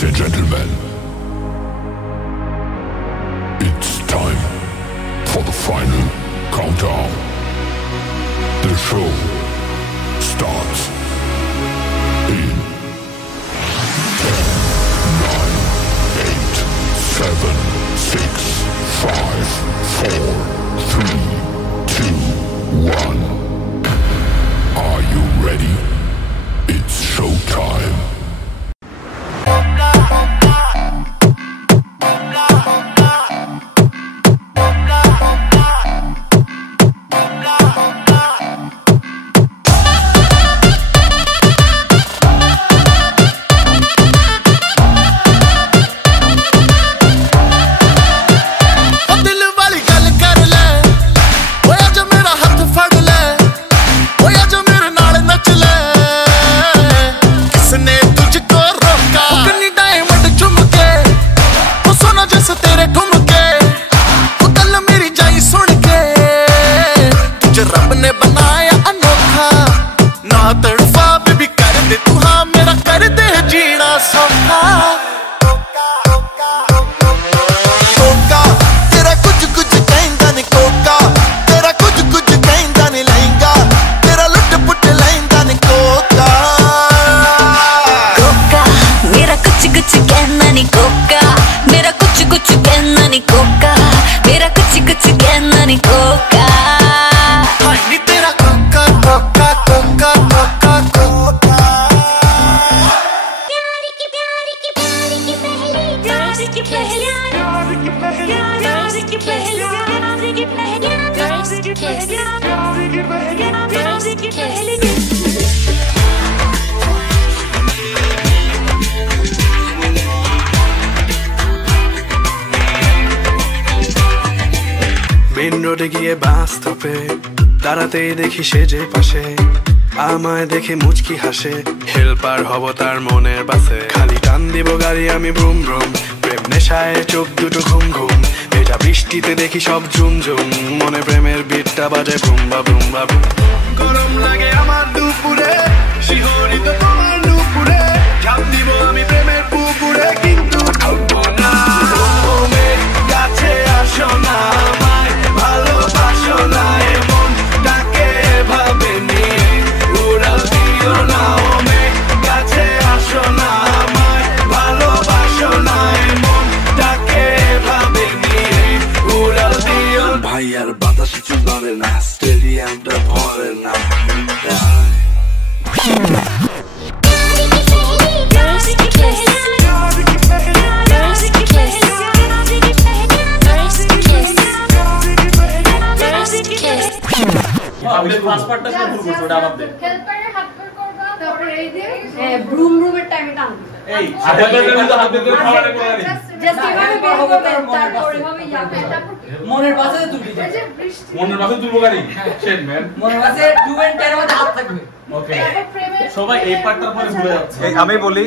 Ladies and gentlemen, it's time for the final countdown. The show starts in 10, 9, 8, 7, 6, 5, 4, 3, 2, 1. Are you ready? It's showtime. Main রোডে গিয়ে বাস স্টপে দাঁড়াতেই দেখি সে যে পাশে আমায় দেখে মুচকি হাসে হেল্পার হব তার মনের বাসে খালি টান দিব গাড়ি আমি ব্রুম ব্রুম প্রেম নেশায় চোখ দুটো ঘুম ঘুম এটা বৃষ্টিতে দেখি সব ঝুম ঝুম মনে প্রেমের বিটটা বাজে বুম্বা বুম্বা বুম গরম লাগে আমার দুপুরে শিহরিত তোমার নুপুরে ঝাঁপ দিব আমি প্রেমের পুকুরে কিন্তু ডুববো না কাছে আসো না ভালোবাসো না এমন তাকে ভাবে নিয়ে উড়াল দিও না ওমে কাছে আসো না আমায় ভালোবাসো না এমন তাকে ভাবে নিয়ে উড়াল দিও ভাইয়ার বাতাস কিছু ধরে না স্টেডিয়ামটা ভরে না মনের পাশে তুলবি মনের পাশে তুলবো গাড়ি শেট ম্যান মনের পাশে 2 and 10 এর মধ্যে হাত থাকবে ওকে সবাই এই পার্টটার পরে ভুলে যাচ্ছে আমি বলি